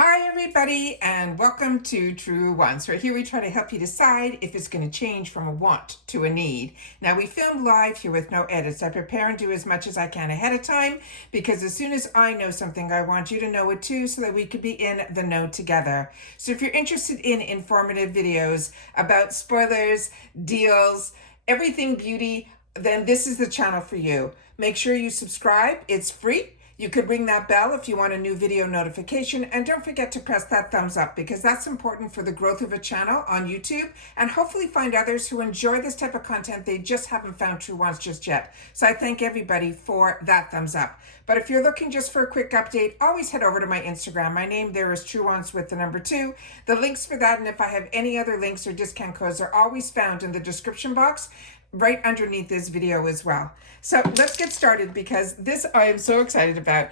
Hi everybody and welcome to Truewants, where here we try to help you decide if it's going to change from a want to a need. Now we film live here with no edits. I prepare and do as much as I can ahead of time because as soon as I know something, I want you to know it too so that we could be in the know together. So if you're interested in informative videos about spoilers, deals, everything beauty, then this is the channel for you. Make sure you subscribe. It's free. You could ring that bell if you want a new video notification, and don't forget to press that thumbs up because that's important for the growth of a channel on YouTube and hopefully find others who enjoy this type of content. They just haven't found Truewants just yet. So I thank everybody for that thumbs up. But if you're looking just for a quick update, always head over to my Instagram. My name there is Truewants with the number 2. The links for that, and if I have any other links or discount codes, are always found in the description box right underneath this video as well. So let's get started because this I am so excited about.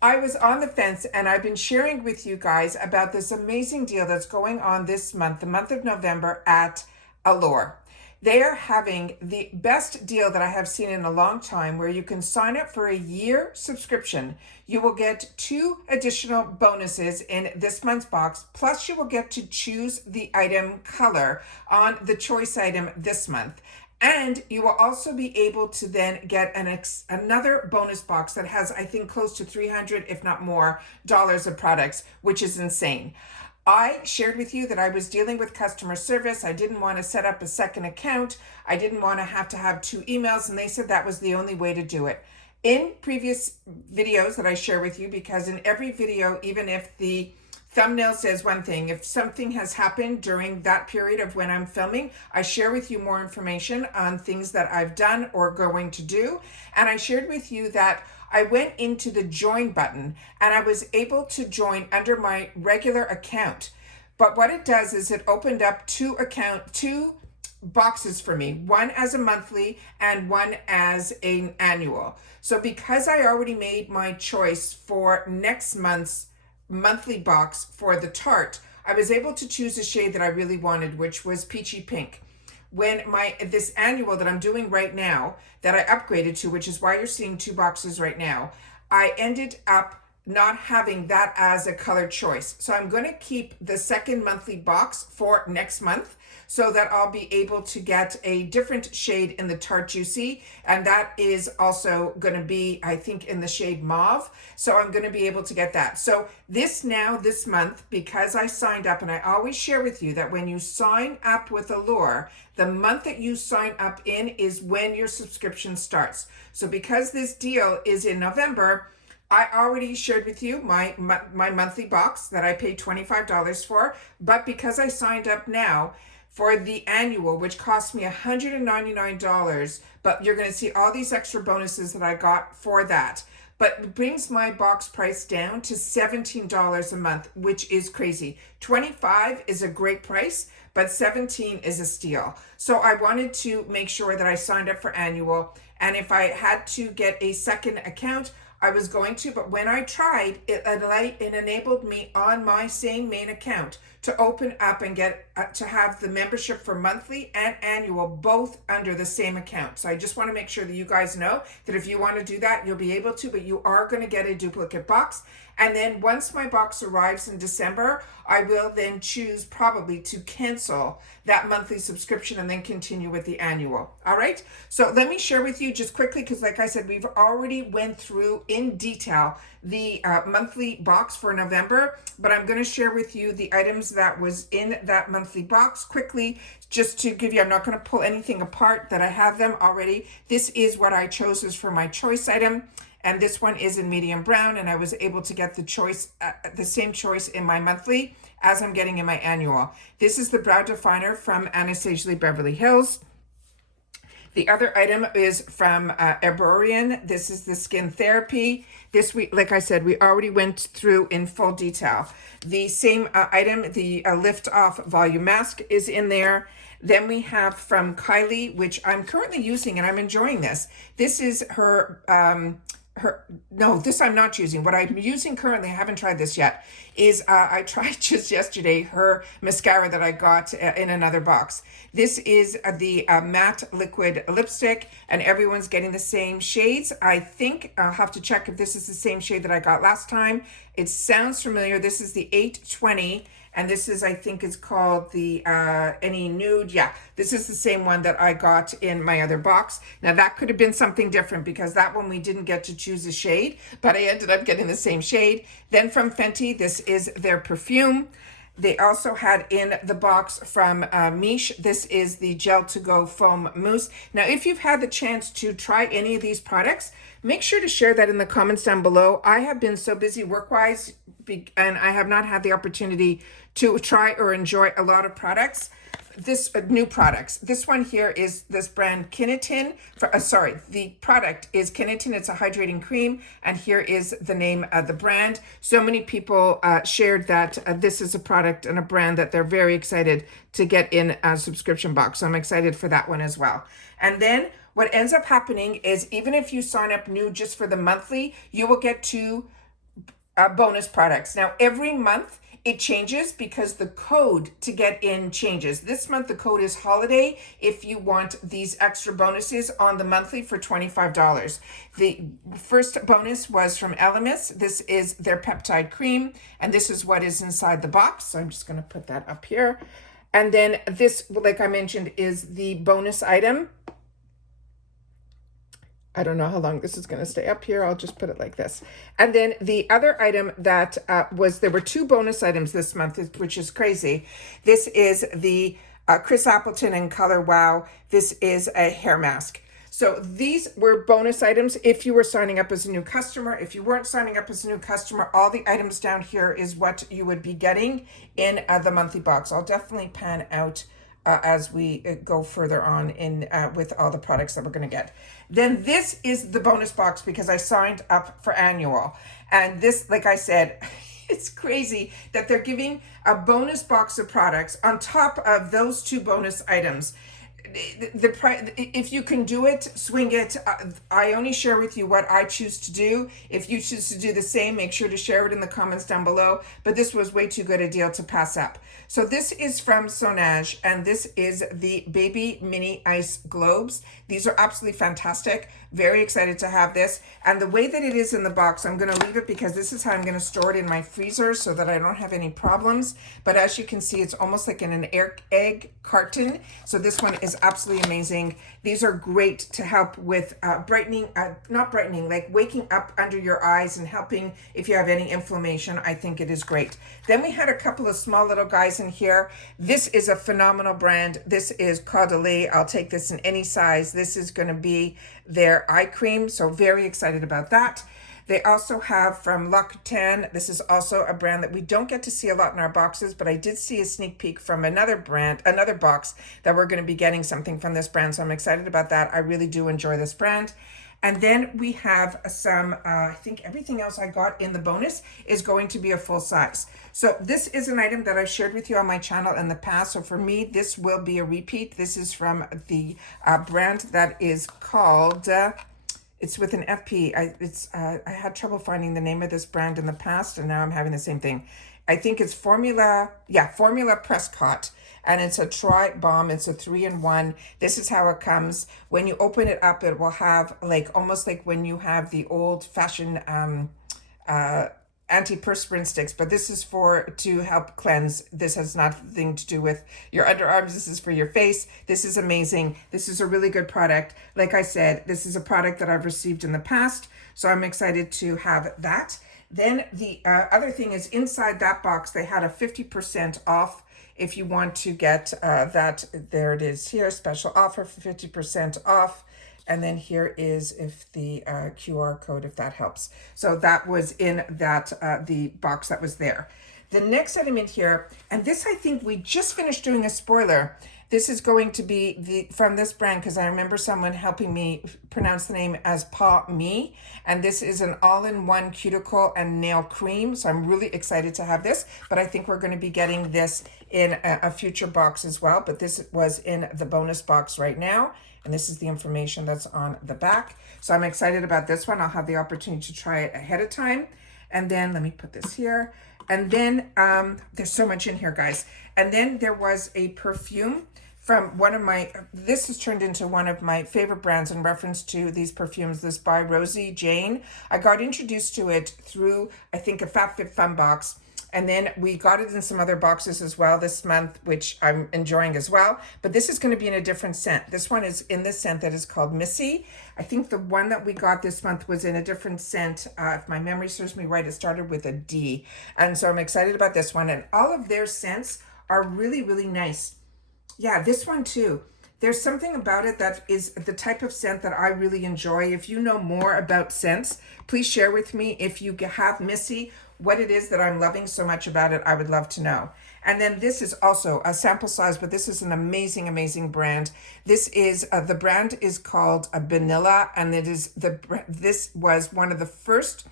I was on the fence and I've been sharing with you guys about this amazing deal that's going on this month, the month of November at Allure. They are having the best deal that I have seen in a long time where you can sign up for a year subscription. You will get 2 additional bonuses in this month's box, plus you will get to choose the item color on the choice item this month. And you will also be able to then get another bonus box that has, I think, close to 300, if not more, dollars of products, which is insane. I shared with you that I was dealing with customer service. I didn't want to set up a second account. I didn't want to have 2 emails, and they said that was the only way to do it. In previous videos that I share with you, because in every video, even if the thumbnail says one thing, if something has happened during that period of when I'm filming, I share with you more information on things that I've done or going to do. And I shared with you that I went into the join button and I was able to join under my regular account. But what it does is it opened up 2 boxes for me, one as a monthly and one as an annual. So because I already made my choice for next month's monthly box for the Tarte, I was able to choose a shade that I really wanted, which was peachy pink. When this annual that I'm doing right now, that I upgraded to, which is why you're seeing 2 boxes right now, I ended up not having that as a color choice. So I'm going to keep the second monthly box for next month so that I'll be able to get a different shade in the Tarte Juicy, and that is also going to be, I think, in the shade mauve. So I'm going to be able to get that. So this month, because I signed up, and I always share with you that when you sign up with Allure, the month that you sign up in is when your subscription starts. So because this deal is in November, I already shared with you my monthly box that I paid $25 for, but because I signed up now for the annual, which cost me $199, but you're going to see all these extra bonuses that I got for that. But it brings my box price down to $17 a month, which is crazy. $25 is a great price, but $17 is a steal. So I wanted to make sure that I signed up for annual, and if I had to get a second account, I was going to, but when I tried, it enabled me on my same main account to open up and get to have the membership for monthly and annual both under the same account. So I just want to make sure that you guys know that if you want to do that, you'll be able to, but you are going to get a duplicate box. And then once my box arrives in December, I will then choose probably to cancel that monthly subscription and then continue with the annual. All right. So let me share with you just quickly, because like I said, we've already went through in detail the monthly box for November, but I'm going to share with you the items that was in that monthly box quickly, just to give you, I'm not going to pull anything apart that I have them already. This is what I chose as for my choice item. And this one is in medium brown, and I was able to get the choice, the same choice in my monthly as I'm getting in my annual. This is the brow definer from Anastasia Beverly Hills. The other item is from Allure. This is the skin therapy. This week, like I said, we already went through in full detail. The same item, the lift off volume mask, is in there. Then we have from Kylie, which I'm currently using and I'm enjoying this. This is her this I'm not using. What I'm using currently, I haven't tried this yet, is I tried just yesterday her mascara that I got in another box. This is the matte liquid lipstick, and everyone's getting the same shades. I think I'll have to check if this is the same shade that I got last time. It sounds familiar. This is the 820. And this is, I think it's called the Any Nude. Yeah, this is the same one that I got in my other box. Now that could have been something different because that one we didn't get to choose a shade, but I ended up getting the same shade. Then from Fenty, this is their perfume. They also had in the box from Miche, this is the Gel To Go Foam Mousse. Now, if you've had the chance to try any of these products, make sure to share that in the comments down below. I have been so busy work-wise, and I have not had the opportunity to try or enjoy a lot of products. New products. This one here is this brand Communtiy. The product is Communtiy. It's a hydrating cream, and here is the name of the brand. So many people shared that this is a product and a brand that they're very excited to get in a subscription box. So I'm excited for that one as well. And then what ends up happening is even if you sign up new just for the monthly, you will get 2 bonus products. Now every month it changes because the code to get in changes. This month the code is holiday if you want these extra bonuses on the monthly for $25. The first bonus was from Elemis. This is their peptide cream, and this is what is inside the box. So I'm just going to put that up here. And then this, like I mentioned, is the bonus item. I don't know how long this is going to stay up here. I'll just put it like this. And then the other item that there were 2 bonus items this month, which is crazy. This is the Chris Appleton and Color Wow. This is a hair mask. So these were bonus items if you were signing up as a new customer. If you weren't signing up as a new customer, all the items down here is what you would be getting in the monthly box. I'll definitely pan out as we go further on in with all the products that we're going to get. Then this is the bonus box because I signed up for annual. And this, like I said, it's crazy that they're giving a bonus box of products on top of those 2 bonus items. If you can do it, swing it. I only share with you what I choose to do. If you choose to do the same, make sure to share it in the comments down below. But this was way too good a deal to pass up. So this is from Sonage, and this is the Baby Mini Ice Globes. These are absolutely fantastic. Very excited to have this. And the way that it is in the box, I'm going to leave it because this is how I'm going to store it in my freezer so that I don't have any problems. But as you can see, it's almost like in an egg carton. So this one is absolutely amazing. These are great to help with like waking up under your eyes and helping if you have any inflammation. I think it is great. Then we had a couple of small little guys in here. This is a phenomenal brand. This is Caudalie. I'll take this in any size. This is going to be their eye cream. So very excited about that. They also have from Rakuten. This is also a brand that we don't get to see a lot in our boxes, but I did see a sneak peek from another box that we're going to be getting something from this brand. So I'm excited about that. I really do enjoy this brand. And then we have some, I think everything else I got in the bonus is going to be a full size. So this is an item that I've shared with you on my channel in the past. So for me, this will be a repeat. This is from the brand that is called... it's with an FP. I had trouble finding the name of this brand in the past, and now I'm having the same thing. I think it's Formula Prescott, and it's a Tri-Bomb. It's a 3-in-1. This is how it comes. When you open it up, it will have almost like when you have the old-fashioned antiperspirant sticks, but this is to help cleanse. This has nothing to do with your underarms. This is for your face. This is amazing. This is a really good product. Like I said, this is a product that I've received in the past, so I'm excited to have that. Then the other thing is inside that box, they had a 50% off. If you want to get that, there it is here, special offer for 50% off. And then here is if the QR code, if that helps. So that was in that the box that was there. The next item in here, and this I think we just finished doing a spoiler, This is going to be from this brand, because I remember someone helping me pronounce the name as Pa Me. And this is an all-in-one cuticle and nail cream. So I'm really excited to have this. But I think we're going to be getting this in a future box as well. But this was in the bonus box right now. And this is the information that's on the back. So I'm excited about this one. I'll have the opportunity to try it ahead of time. And then let me put this here. And then there's so much in here, guys. And then there was a perfume from one of my, this has turned into one of my favorite brands in reference to these perfumes, this by Rosie Jane. I got introduced to it through, I think, a FabFitFun box. And then we got it in some other boxes as well this month, which I'm enjoying as well. But this is going to be in a different scent. This one is in this scent that is called Missy. I think the one that we got this month was in a different scent. If my memory serves me right, it started with a D. And so I'm excited about this one. And all of their scents are really, really nice. Yeah, this one too. There's something about it that is the type of scent that I really enjoy. If you know more about scents, please share with me. If you have Missy, what it is that I'm loving so much about it, I would love to know. And then this is also a sample size, but this is an amazing, amazing brand. This is, the brand is called Vanilla, and it is this was one of the first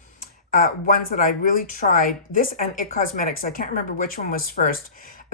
ones that I really tried. This and It Cosmetics, I can't remember which one was first,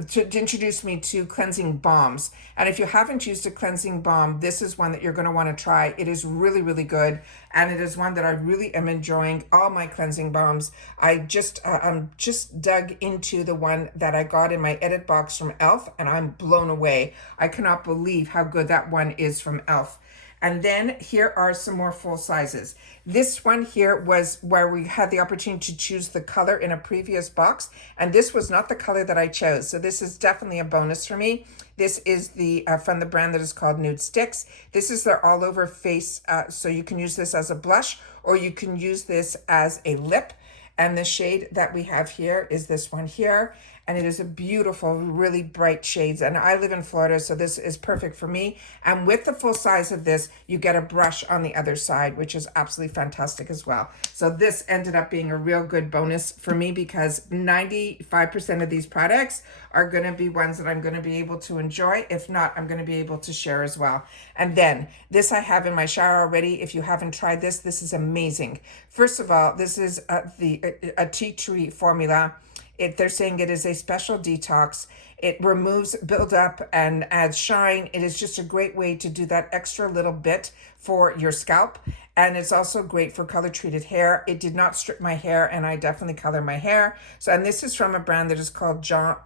to introduce me to cleansing balms. And if you haven't used a cleansing balm, this is one that you're going to want to try. It is really, really good. And it is one that I really am enjoying. All my cleansing balms, I'm just dug into the one that I got in my edit box from e.l.f. and I'm blown away. I cannot believe how good that one is from e.l.f. And then here are some more full sizes. This one here was where we had the opportunity to choose the color in a previous box. And this was not the color that I chose. So this is definitely a bonus for me. This is the from the brand that is called Nude Sticks. This is their all over face. So you can use this as a blush or you can use this as a lip. And the shade that we have here is this one here. And it is a beautiful, really bright shades. And I live in Florida, so this is perfect for me. And with the full size of this, you get a brush on the other side, which is absolutely fantastic as well. So this ended up being a real good bonus for me because 95% of these products are going to be ones that I'm going to be able to enjoy. If not, I'm going to be able to share as well. And then this I have in my shower already. If you haven't tried this, this is amazing. First of all, this is a tea tree formula. They're saying it is a special detox. It removes buildup and adds shine. It is just a great way to do that extra little bit for your scalp. And it's also great for color treated hair. It did not strip my hair and I definitely color my hair. So, and this is from a brand that is called John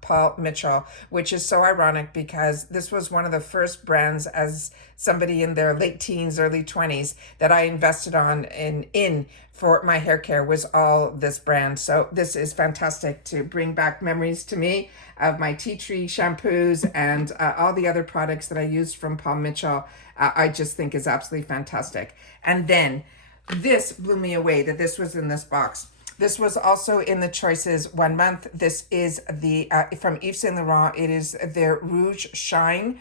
Paul Mitchell, which is so ironic because this was one of the first brands as somebody in their late teens, early 20s that I invested on in for my hair care was all this brand. So this is fantastic to bring back memories to me of my tea tree shampoos and all the other products that I used from Paul Mitchell. I just think is absolutely fantastic. And then this blew me away that this was in this box. This was also in the choices 1 month. This is the from Yves Saint Laurent. It is their Rouge Shine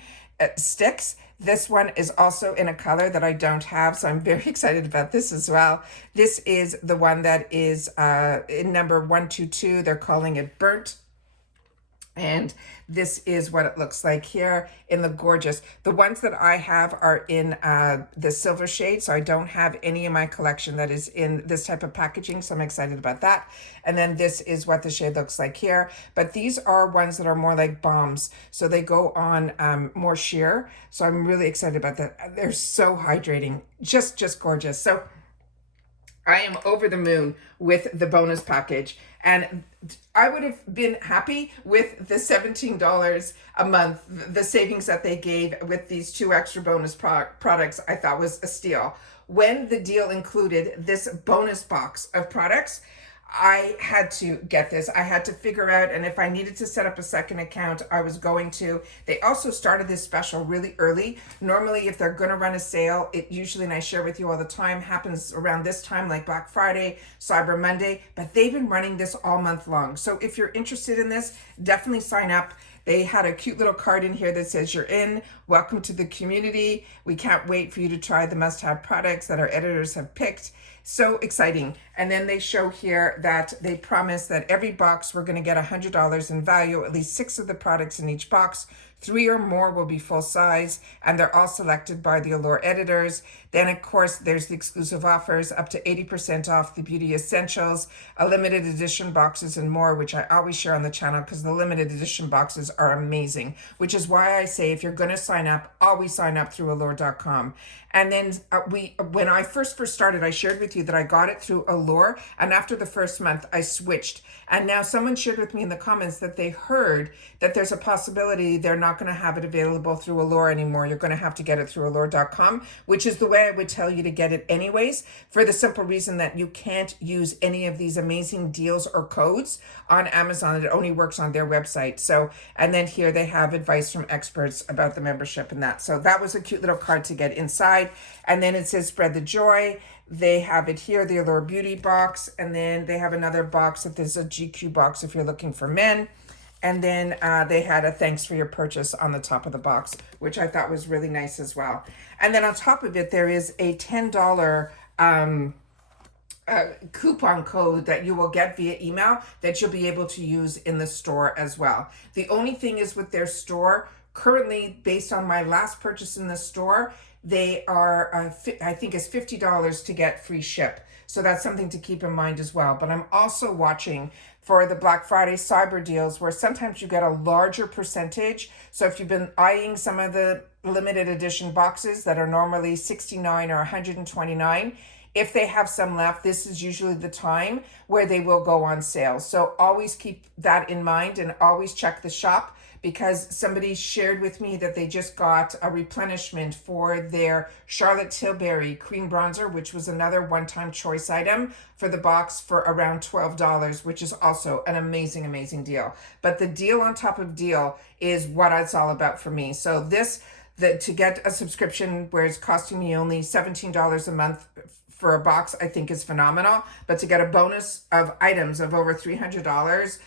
sticks. This one is also in a color that I don't have, so I'm very excited about this as well. This is the one that is in number 122. They're calling it Burnt. And this is what it looks like here in the gorgeous. The ones that I have are in the silver shade, so I don't have any in my collection that is in this type of packaging, so I'm excited about that. And then this is what the shade looks like here. But these are ones that are more like balms, so they go on more sheer. So I'm really excited about that. They're so hydrating, just gorgeous. So I am over the moon with the bonus package. And I would have been happy with the $17 a month, the savings that they gave with these 2 extra bonus products. I thought was a steal. When the deal included this bonus box of products, I had to get this. I had to figure out, and if I needed to set up a second account, I was going to. They also started this special really early. Normally, if they're going to run a sale, it usually, and I share with you all the time, happens around this time, like Black Friday, Cyber Monday, but they've been running this all month long. So if you're interested in this, definitely sign up. They had a cute little card in here that says, "You're in, welcome to the community. We can't wait for you to try the must-have products that our editors have picked." So exciting. And then they show here that they promise that every box we're going to get $100 in value, at least 6 of the products in each box. 3 or more will be full size, and they're all selected by the Allure editors. Then, of course, there's the exclusive offers, up to 80% off the beauty essentials, a limited edition boxes, and more, which I always share on the channel because the limited edition boxes are amazing, which is why I say if you're going to sign up, always sign up through allure.com. And then when I first started, I shared with you that I got it through Allure, and after the first month, I switched. And now someone shared with me in the comments that they heard that there's a possibility they're not going to have it available through Allure anymore. You're going to have to get it through allure.com, which is the way I would tell you to get it anyways, for the simple reason that you can't use any of these amazing deals or codes on Amazon. It only works on their website. So, and then here they have advice from experts about the membership and that. So that was a cute little card to get inside. And then it says spread the joy. They have it here, the Allure Beauty box. And then they have another box that there's a GQ box if you're looking for men. And then they had a thanks for your purchase on the top of the box, which I thought was really nice as well. And then on top of it, there is a $10 coupon code that you will get via email that you'll be able to use in the store as well. The only thing is with their store, currently, based on my last purchase in the store, they are, I think it's $50 to get free ship. So that's something to keep in mind as well. But I'm also watching for the Black Friday cyber deals where sometimes you get a larger percentage. So if you've been eyeing some of the limited edition boxes that are normally $69 or $129, if they have some left, this is usually the time where they will go on sale. So always keep that in mind and always check the shop, because somebody shared with me that they just got a replenishment for their Charlotte Tilbury cream bronzer, which was another one-time choice item for the box for around $12, which is also an amazing, amazing deal. But the deal on top of deal is what it's all about for me. So to get a subscription where it's costing me only $17 a month for a box, I think is phenomenal. But to get a bonus of items of over $300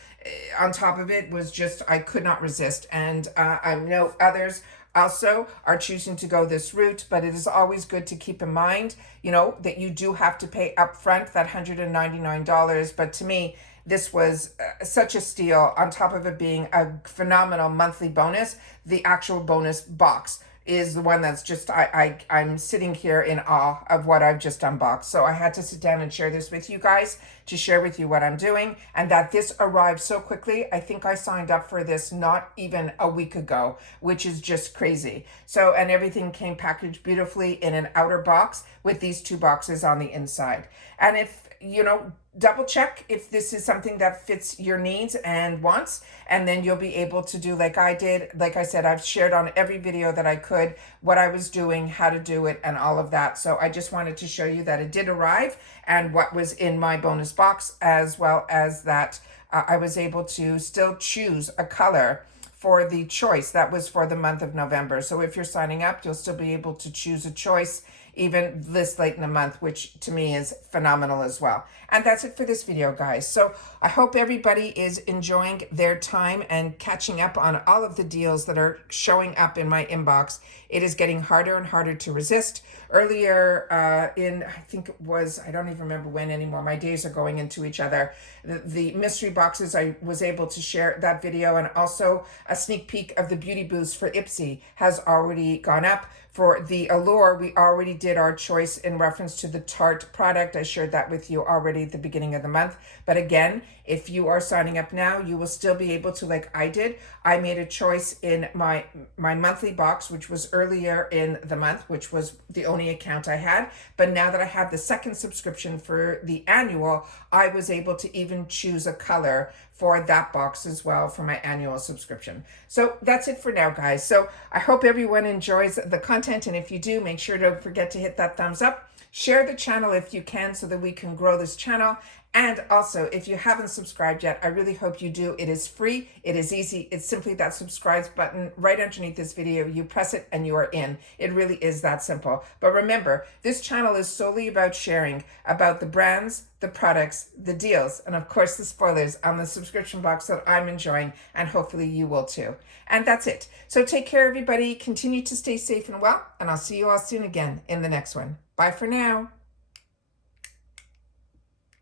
on top of it was just, I could not resist. And I know others also are choosing to go this route, but it is always good to keep in mind, you know, that you do have to pay upfront that $199. But to me, this was such a steal. On top of it being a phenomenal monthly bonus, the actual bonus box is the one that's just, I'm sitting here in awe of what I've just unboxed. So I had to sit down and share this with you guys, to share with you what I'm doing, and that this arrived so quickly. I think I signed up for this not even a week ago, which is just crazy. So, and everything came packaged beautifully in an outer box with these 2 boxes on the inside. And if, you know, double check if this is something that fits your needs and wants, and then you'll be able to do like I did. Like I said, I've shared on every video that I could what I was doing, how to do it, and all of that. So I just wanted to show you that it did arrive and what was in my bonus box, as well as that I was able to still choose a color for the choice that was for the month of November. So if you're signing up, you'll still be able to choose a choice even this late in the month, which to me is phenomenal as well. And that's it for this video, guys. So I hope everybody is enjoying their time and catching up on all of the deals that are showing up in my inbox. It is getting harder and harder to resist. Earlier I think it was, I don't even remember when anymore. My days are going into each other. The mystery boxes, I was able to share that video, and also a sneak peek of the beauty boost for Ipsy has already gone up. For the Allure, we already did our choice in reference to the Tarte product. I shared that with you already at the beginning of the month. But again, if you are signing up now, you will still be able to, like I did. I made a choice in my monthly box, which was earlier in the month, which was the only account I had. But now that I have the second subscription for the annual, I was able to even choose a color for that box as well for my annual subscription. So that's it for now, guys. So I hope everyone enjoys the content. And if you do, make sure to forget to hit that thumbs up. Share the channel if you can so that we can grow this channel. And also, if you haven't subscribed yet, I really hope you do. It is free. It is easy. It's simply that subscribe button right underneath this video. You press it and you are in. It really is that simple. But remember, this channel is solely about sharing about the brands, the products, the deals, and of course the spoilers on the subscription box that I'm enjoying, and hopefully you will too. And that's it. So take care, everybody. Continue to stay safe and well, and I'll see you all soon again in the next one. Bye for now.